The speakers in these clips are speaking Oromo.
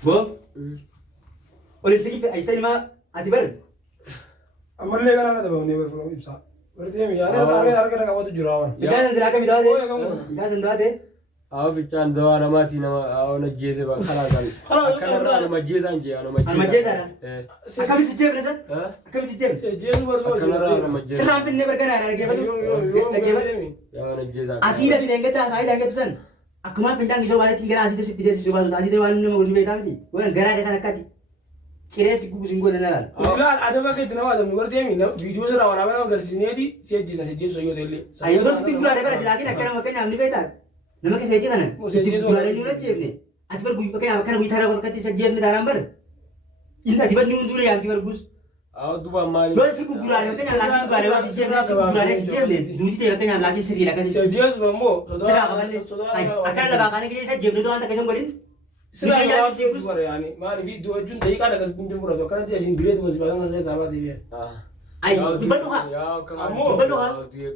Go. Oleh segi Aisyah ni mah ati ber. Amal le kana da bawne ber from ibsa. Berarti mi yare harga kamu tu jurawan. Bidan zila kami dah deh. Bidan dah deh. Aku fikir doa nama ti nama awak nak jeze bah khalasan. Karena nama jeze anje, nama jeze. Nama jeze ada. Kami sejam ni sah. Kami sejam. Jeze baru. Karena nama jeze. Seram pun never kena ada lagi baru. Lagi baru. Ya nama jeze. Asih dah pindah kita, hai dah kita sen. Aku mah pindah kisah balik tinggal asih tu pindah kisah balik. Asih tu wan nama guru beta mati. Bukan gara gara nak kati. Kira si kubu singgo nana. Ulah ada bagai tu nama ada muka dia mi. Video tu rawan apa agar sini di sejji soyo deli. Ayo tu setiap bulan ada pada lagi nak kena makan yang ni beta. Nama kita sejji kan? Setiap bulan ni ulah jeb ni. Ati ber gui pakai apa? Kan gui thara kau kati sejji ni dalam ber. Ini ati ber ni undur yang ati ber gus. Awak tu mali. Dua si kubu bulan kan yang lagi kubu ada si sejji ni bulan ni sejji ni. Dua ti kan yang lagi seri lagi. Sejji semua. Sedang apa ni? Akan lebih kan kita sejji ni tu anda kesem berin. Sila yang tu gus yani. Mari video jun dah ikan ada kesempatan pura tu. Kerana dia sendiri tu masih pasang saya sama dia. Ay, di ba ka?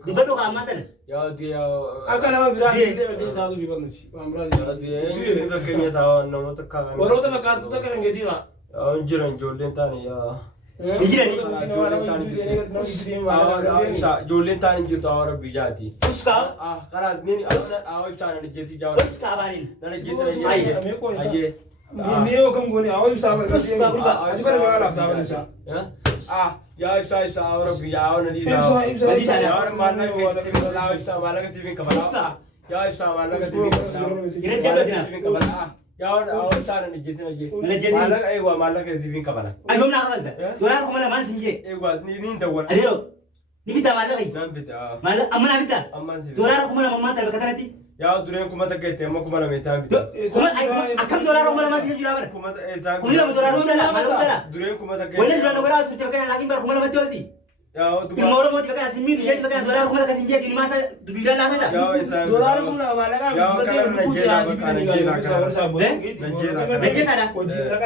Di ba ka amatan? Ya dia. Akan nama berani dia macam tahu di mana sih. Amra dia. Dia ni tak kena tahu nama tak kau. Baru tu makan tu tak kena jadi lah. Jiran Jordan tani ya. Jiran ni. Jordan tani juta orang bijati. Uska? Karas ni awak sana ni jadi jauh. Uska banin. Nana jadi aye. Aye. Ni kamu guni awak bisa berkasi. Aji pada orang lafta awak bisa. Ya isa orang bijau nanti sa. Ya orang mana kasi awak isa mana kasi bin kabala. Ya isa mana kasi bin kabala. Kira jalan dia. Ya awak sana ni jadi aje. Mana mana kasi bin kabala. Ay, kau nak apa dah? Dolar kau mana mana sinje? Ni tawar. Ayo. Ni kita mana lagi? Nam bita. Mana amana kita? Amman sih. Dolar kau mana mama tak berkata nanti? Ya dunia kuma tak kete, mau kuma nama itu bita. Kuma akan dolar kau mana masih jual apa? Kuma tak ezak. Kuma ni dolar kau mana? Malu dolar. Dunia kuma tak kete. Boleh jual dolar tu cakap lagi baru kau mana mati nanti? Ya tu. Ilmu orang mau cakap asin mini, jadi cakap dolar kau mana kasih sinje ini masa tu bilang nak ada? Ya isa. Dolar pun nak mana kan? Ya kalau nak jeza kan jeza kan. Najis ada.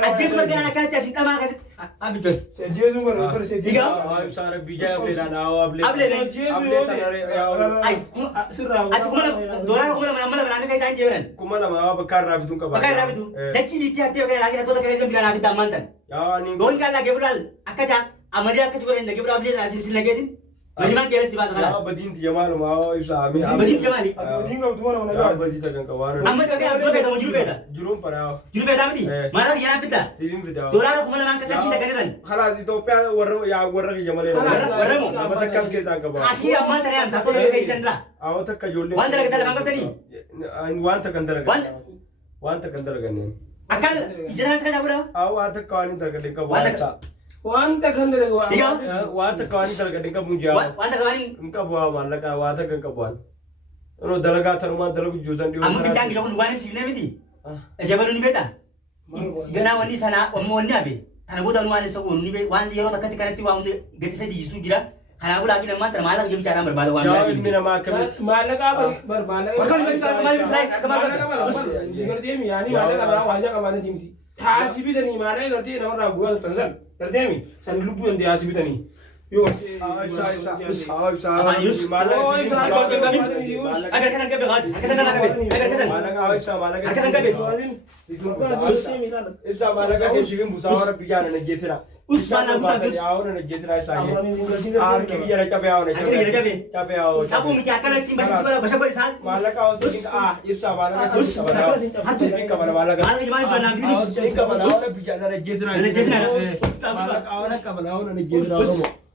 Najis sebagai anak kan tiada cinta mak kasih. Abi tu. Sejji semua orang sejji. Awak isa bijaya boleh dan awak boleh. Able ni. Able tanare ya. Ay, Serang. ati kau mana dolar kau mana mana berani kasih sinje beran? Kuma nama awak bakar rapi tu kabala. Pakai rapi tu. Kecil ni tiada pakai lagi nak tu pakai jam bilang lagi damantan. Ya ni. Gon kan lagi beral. Akaja. Amaria kasih korang lagi beral beli nasi lagi din. Beriman kira si bahasa Ya kalah. badin ti jamal mau isa ami. Badin jamali. Tinggal tu mana Ya mana. badin tak kan kawaran. Amma pakai apa tu kamu juru beda. Jurum parao. Juru beda mati. Mana lagi yang pita? Sivin bita. Dolar kau mana mangkat kasih tak kalian? Khalas itu pe warra ke jamal. Warra mo. Apa tak kan ke sangka ba. Kasih amma tanya tak tahu lagi kasih sendra. Awak tak kajolin. Wan tak kita mangkat tadi. Wan tak kan daraga. Wan tak kan daraga ni. Akal ijaran sekali aku dah. Awak tak kawani daraga ka wan tak. Wan tak kan dia gua. Iya. Wan tak kawani daraga ka munja. Wan tak kawani. Inka buah malaka wan tak kan kabuan. Ono daraga tharuma daragu jutan di. Amma kita angin aku luar ni sini mati. Jabaru ni beda. Gana wani sana omo ni abi. Tanah buta nuan ni sagun ni be wan dia orang tak ketika nanti wan dia geti saya di situ gira. Karena aku lagi nama termalah dia bicara berbalik wan. Ya ini nama kami. Malaka berbalik. Bukan kita kembali selai kembali. Jika dia mi ani malaka berapa wajah kemana jimti. Hasibi tani malaka kerja nama ragu tersan. Kerja mi. Saya lupa yang dia hasibi tani. Yo. Agar kesan kebe hot. Kesan nak kebe. Agar kesan. Kesan kebe. Isa malaka ke sivin busawara pijana ne gesira. Usman aku tak bis. Awak ne gesira isa ye. Ar ke biara cabe awak ne. Cabe awak. Sabu mi akan nanti bahasa sekolah bahasa sekolah sal. Malaka awak sivin isa malaka sivin Hatu kabara malaka. Malaka cuma itu nak bis. Sivin kabara awak pijana ne gesira. Ne gesira. Malaka awak kabara awak ne gesira.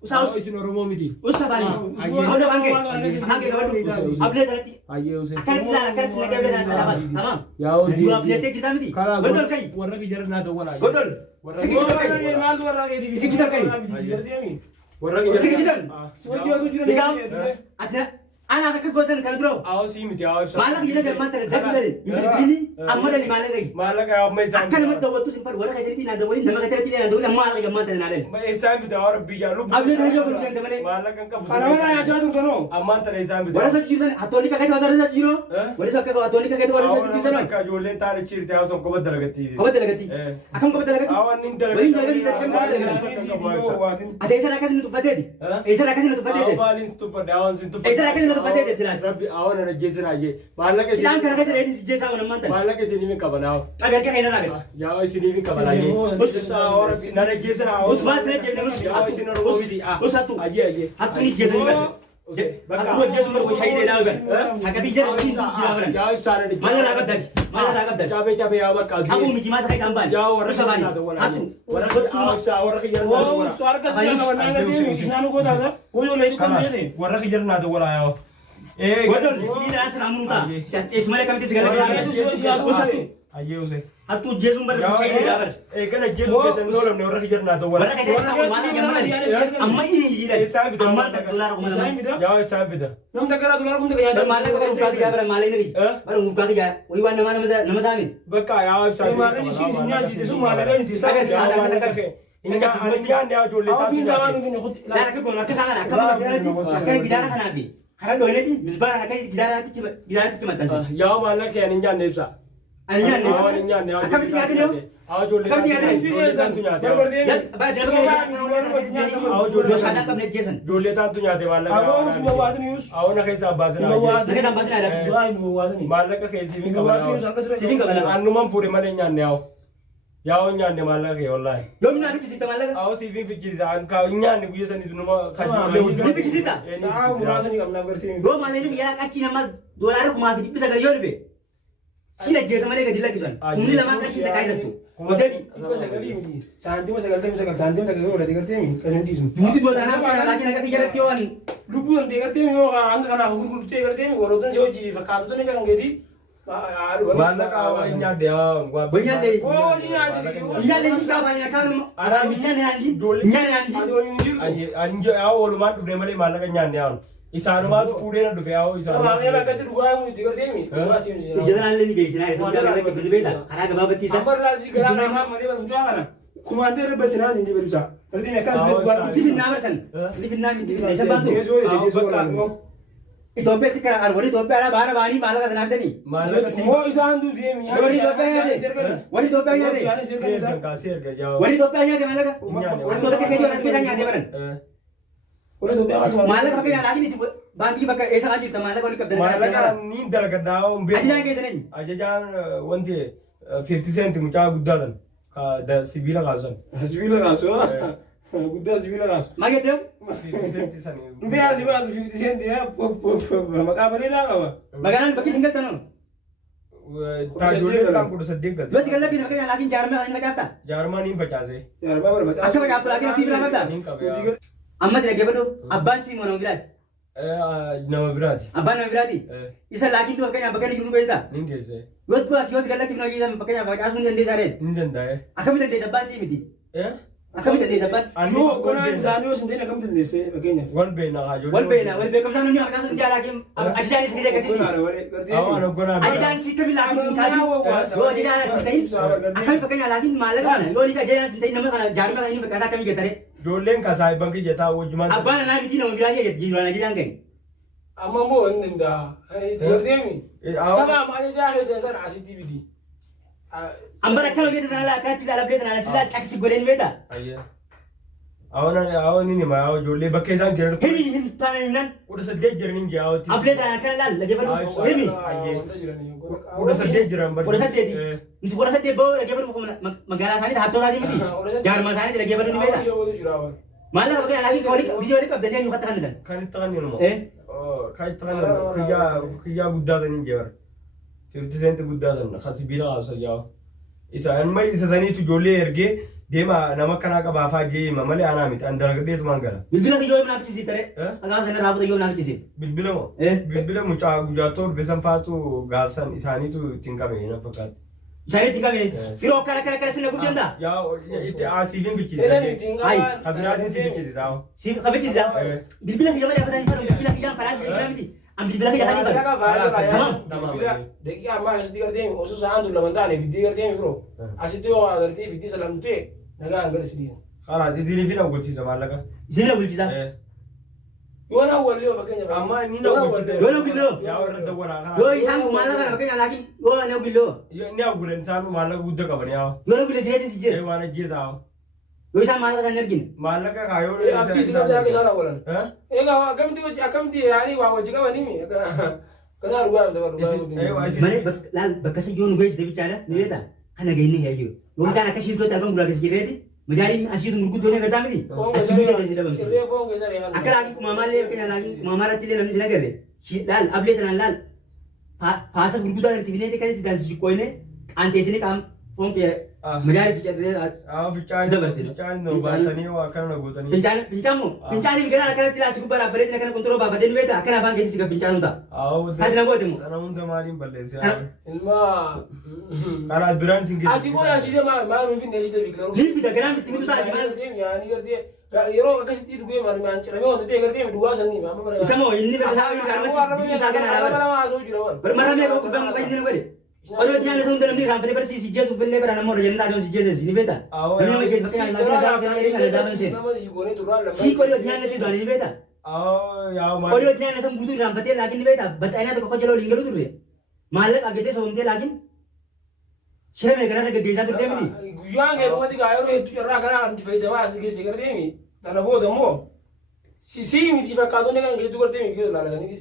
Usah isin Oromo miti. Usah bani. Ada bangke. Bangke kawan tu. Update nanti. Aye usin. Akan kita akan sengaja update nanti dapat. Tamam. Ya udah. Dua update kita mesti. Gondol kai. Warna kejar na to wala. Gondol. Sikit kita kai. Sikit kita kai. Warna kejar. Sikit kita. Semua tu jiran. Bigam. Ada. Anak aku gosan kan bro. Aw si miti aw. Malah kita berman ter jadi dari. Ini amma dari malah lagi. Malaka aw mai sam. Akan mata waktu simpar warna kasi tidak ada boleh nama kita tidak ada boleh malah lagi malah nade. Mai sam miti aw bija lu. Update saja boleh kan teman. Malaka kan. Para ya jatuh tu no. Aman ter sam miti. Warna saja jiran atoli ka kata warna saja jiro. Warna saja atoli ka kata warna saja jiran. Ka jolen tare chirte aw som ko badal gati. Kau betul lagi. Akan kau betul lagi. Awan nin ter. Boleh jaga kita kan betul lagi. Ada isa nak kasi nutup pati. Isa nak kasi nutup pati. Aw balin stu fa dawn sin tu. Isa nak kasi nutup fatee de silaati. Rabbi awwan ana geessira ye. Maallaqa Sidaan kana keessa dheedhi si jeesaa wannan manta. maallaqa isinii qabanaa. Qabi harka keenya naa gadi. Yaa isinii qabanaa ye. Usa Rabbi nana geessira. Usmaan siree jeebne mus. Yaa isin oromoo miti. Us hattu. Ayye. Hattu ni jeesanii barte. Hattu jeesu mar ko shahidee naa gan. Akka biyya ni jira baran. Yaa ibsaan ni. Mala naa gaddaati. Mala naa gaddaati. Chape yaa bakka. Abu miti maasa kai tambaan. Yaa warra Usa baani. Hattu. warra khiyar na Oh, suara kasih nak kawan nanti kisah kau dah sah. Kau yang lain kan ni. warra khiyar na wala yaa. Wadon ni dana sana amunuta. Ismaila kamite sigala Itu Us hattu. Ayye use. Hattu jeesu mar ko shahidee naa bar. Kana jeesu keessa noolam ne warra khiyar na wala. Warra kai taa wala gamana. Amma ii jira. Amma dollar ko mana. Yaa isaa fida. Nam tak kira dolar pun tak kaya. Malah ko ko ka bara malay nari. Bara uka ka oi wan nama sami. Bakka yaa isaa. Mana ni sih sihnya jadi semua ada ni. Sagar sagar sagar. Inga aniyan yaa jolle Aku taatu. pun sama ni ni. Nana ka gona ka sangana ka ma tirati akkan gidana kana bi. Kara do neti misbara ka gidana ti matan. Yaa maalaka yaa ninjaan neebsa. Anya ne. Yaa ninjaan ne. Akkan ti ngati ne. Aa jolle. Akkan ti ngati jolle taatu nyaate. Ya ba jaba shada kam ne jesan. Jolle taatu nyaate maalaka. Aku semua buat ni us. Awo na keessa baasina. Naka san basina da. Dua ini buat ni. Maalaka keessa fi Buat ni us. qabana. Sibin ka bala. Annuman fuudhe malee nyaanne yaa'u. Yaa'u nyaanne maalaka wallahi. Yom na bichi sita malaka. Awo siifin fichisa ka nyaanne guyya sanii sunuma kajolle wajjin. Ni bichi sita. Saya merasa ni kamu nak berarti. Go malay ni ya kachi nama dollar ko ma fi bisa ga yone be. Sila jesa male ga dilla kisan. Umni lama kachi ta kai dattu. Odebi. Ibu sekali ni. Santi masa sekali masa sekali santi tak kau dah dengar temi. Kasih di sini. Buti do dana ka lagi naga kijara tiwan. Lubu yang dengar temi orang anda kan aku guru dengar temi. Orang tu seoji. Fakat tu ni kan jadi. Maalaka awo nyaadde yaa. Banyade. Oh ni ada. Nya le ji ka banya kan ara nya ne andi. Nya ne andi. Ada orang ni. Ayye anjo yaa walumaan dhufne malee maallaqa nyaanne yaa'u. Isaanumaatu fuudhee na dhufe yaa'u Sama isaanumaatu. ni lah kata dua yang dengar temi. Dua sih ni. Ijazan alle ni beesina isa ga la ki bela. Kara ga babati sa. Ambar lagi gerak nama mana baru jualan. Komander bersih nanti jadi berusaha. Tadi ni kan buat Di finna barsan. Di finna min di isa bantu. Itope ti kara ar wori tope ala bara bani malaka sanabde ni. Maallaqa si. Oh isan tu dia ni. Wori tope ya de. Wori tope ya de. Seergan kaa seerga yaa'u. Wori tope ya de malaka. Wori tope ke kejo rasmi tanya de baran. Orang tu biar aku. Malaka pakai lagi ni si banti pakai esa aja ta malaka wali kabda. Maallaqa niin dalagaddaa Aji jangan ke sana. Ajajaan wanti 50 cent mucaa guddaatan ka sibiila kaasan. Hasbilah kaso. Guddah hasbilah kaso. Mage dem. 50 cent sanii. Biar sih mas 50 cent ya. Maka beri dah apa? Maganan bagi singkat tanon. Taajollee kan 18 gadi. Lo sigala bin pakai lagi jarme ani macafta. Jaarmaa niin facaase. Ya berapa berapa? Acha macafta lagi nanti berapa ta? Niin qabe yaa. Amma tira gebado abban si mono birat. Nama biraati. Abban no birati. Isa lagi tu pakai pakai ni gunu beda. Niin geesse. Wot puas yo sigala bin lagi pakai pakai asun den desa red. Niin danda'e. Akami den desa abban si miti. Eh? Akami den desa abban. Yo, kau nak zanu sendiri nak kamu dendese, bagainya. Wal beena kaajollee. Wal be kam sanu ni apa asun dia lagi aji jani sini kasi. Kau nak boleh kerja. Awaan hogganaa Aji jani si kami lagi tadi. Yo aji jani sintai. Akami pakai lagi malaka mana. Yo ni aji jani sintai nama kana jarme ini pakai asa kami getare. Ijoolleen kasaa banki jetaa wajjumaan. Abban na miti na ngiraje jiran aji jani. Amma mo wannan da. Kerja mi. Sama ma aja jahil sensor ACTVD. Ambara kalau kita nala kati dalam beda nala sila taksi goreng beda. Ayya. Awaan ini ma awaan ijoollee bakka isaan jiran. Hemi him tana nan. 18 jiraniin jee awwaatti. Ablee tana kan lal lagi baru hemi. 18 jiran Kura sate di. Itu kura sate bawa lagi baru magala sani hatto tadi miti. Jarma sani lagi baru ni beda. Mana pakai lagi kau video ni kau dah ni kata kan dan. Kan itti kan numa. Oh. Kan itti kan numa. Kiyyaa guddaa saniin jee bara. 50 cent guddaa san kan sibiila kaasa yaa'u. Isaan mai isa saniitu ijoollee ergee deema nama kanaa qabaa faagee malee anaa miti an dalagadheetu maan gala. Bilbila kiyoo mana bichisi tere. Agam sana rabu kiyoo mana bichisi. Bilbila moo? Eh. Bilbila mucaa guyyaa torbe san faatu gaafsan isaaniitu ittiin qabe na fakkaata. Saya tiga ni. Firo kala sini aku janda. Yaa itti siifin fichisi. Ai. Kabiraatiin si fichisi taa'u. Si kau bichisi dah. Bilbila kiyoo mana apa tadi? Bilbila kiyoo kalas kiyoo miti. Ambil bilbila kiyoo tadi. Tamam. Deki amma asiti kerja mi. Osu saan tu lawan tane video kerja mi bro. Asiti orang kerja video salam tu. Naga angker sedih. Kalas ittiin fi na golchiisa maallaqa. Sini lah bulchisa. Yo na wali yo bagainya. Amma ni na golchiisa. Yo na billo. Yaa warra dawwalaa kalas. Yo isang kumala kan pakai lagi. Yo na billo. Ni awgulen isaan maallaqa guddaa qaban yaa. Yo na billo dia si jes. Waan ajjeesaa. Yoo isaan maallaqa kan argine. Maallaqa kaayoo. Abdii itti qabdee akka isaan awwalan. Egaa akkamitti yaa'anii waa wajji qabanii kanaa dhugaa miti Malee laal bakka sayyoo nu geessite bichaadha ni beektaa kan nageenye yaayyo. Yoo midhaan akka shiirtootti argamu duraa keessa jirreeti magaaliin asiitu gurguddoo ni agartaa miti. Achi biitee keessa dabamsi. Akka laakiin kumamaallee keenya laakiin kumamaarratti illee namni sin agarre. Laal ablee tanaan laal faasa gurguddaa itti bineeti kan itti daansi jiqqooyne qaanteessine qaam foon kee magaalii si cadhee Fincaan nu baasanii waa akkana gootanii. Fincaan moo fincaanii gara akkanatti laasi gubbaa dhaabbateetti akkana kontoroo baafadee ni beektaa akkana afaan keessi siga fincaanuu ta'a. Kaati na goote moo. Kana hunda maaliin balleesse. Ilma. Karaa biraan sin Ati koo yaasitee maal nuuf hin eessitee biqiloota. Liipi daganaan itti bitu taa'ati maal. Yaani gartee yeroo akkasitti dhugee maal ciramee wanta ta'e gartee duwwaa sanii maama bara. Isa moo inni bakka isaa waliin kaarmatti isaa kana dhaabata. Marramee koo gubbaa muka inni na godhe. Walau dia nak sungguh dalam ni ramai bersih si jesu beli beran nama orang jendak si jesu si ni beta. Ini nama jesu pakai lagi lagi sana ini ada zaman sen. Si kau dia nak tu dah ni beta. Ya Kau dia nak sam butuh ramai betul lagi ni beta. Betulnya tu kau jalan lingkar tu tu. Malak agak tu somte lagi. Siapa yang kerana kerja tu dia ni? Yang itu mati kaya orang itu cerah kerana anti faedah mas sikit sikit dia ni. Tanah bodoh mo. Si miti pakai tu ni kan kerja tu kerja ni kita lalu ni.